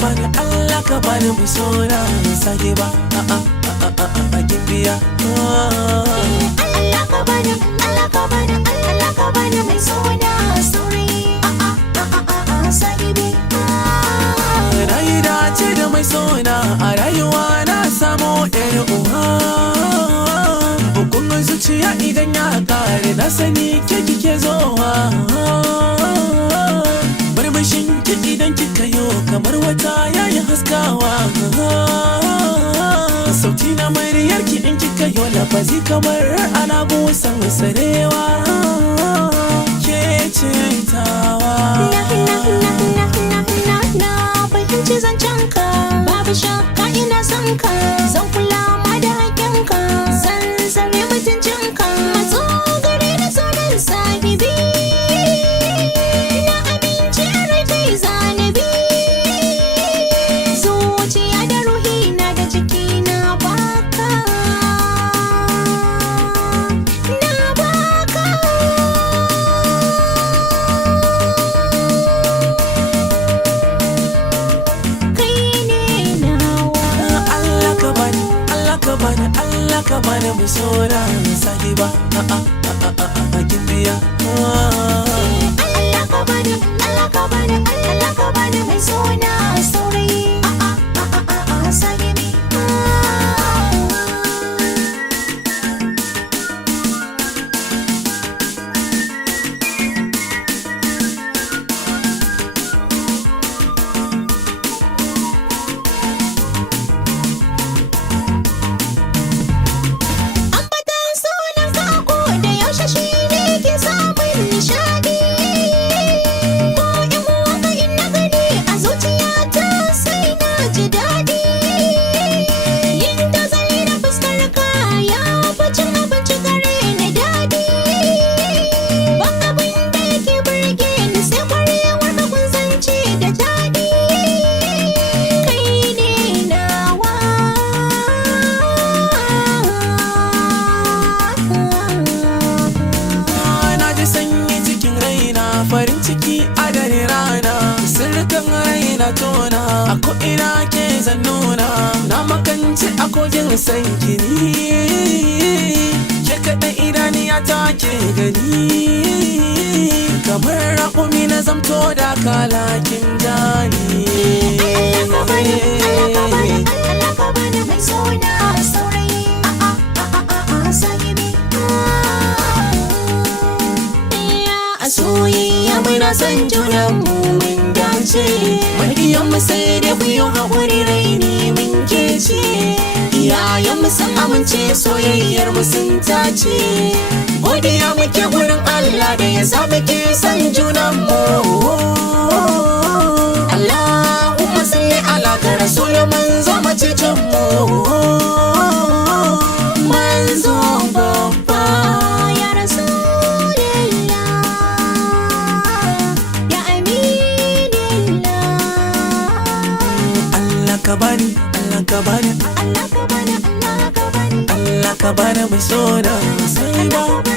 Allah ka bani mai sona sake ba a gimbiya. Allah ka bani mai sona saurayi sahibi. Na yi dace da mai sona a rayuwa na samu ɗaya uwa. Bugun zuciya idan ya kare na sani ke kike zowa. Murmushin ki idan kika yo kamar wata yayi haskawa. Sauti na muryar ki in kika yo lafazi kamar ana busan sarewa. Ke ce tawa. Na fahimci zancenka, babu shakka ina son ka. Zan kula ma da haƙƙinka, zan tsare mutuncinka. Matso gare na sonan sahibi, na amince a rai kai zanabi. Zuciya da ruhi na da jiki na baka, na baka. Allah ka bani mai sona sahiba a gimbiya. Allah ka bani mai sona saurayi sahibi. Farin ciki a dare rana, sirrikan raina tona a ko'ina ke zan nuna. Na makance a kogin sanki ni, ke kaɗai idaniya ta ke gani. Kamar raƙumi na zamto da kalakin jani. Allah ka bani mai sona saurayi sahibi. A soyayya muna son junanmu mun dace, maƙiyanmu sai da kuyo haƙuri raini mun kece. Iyayenmu sun amince soyayyar mu sun tace, godiya muke gurin Allah da ya sa muke son junanmu. Allahumma salli ala ka rasul manzo macicinmu, manzo babba ya rasu. Allah ka bani mai sona sahiba.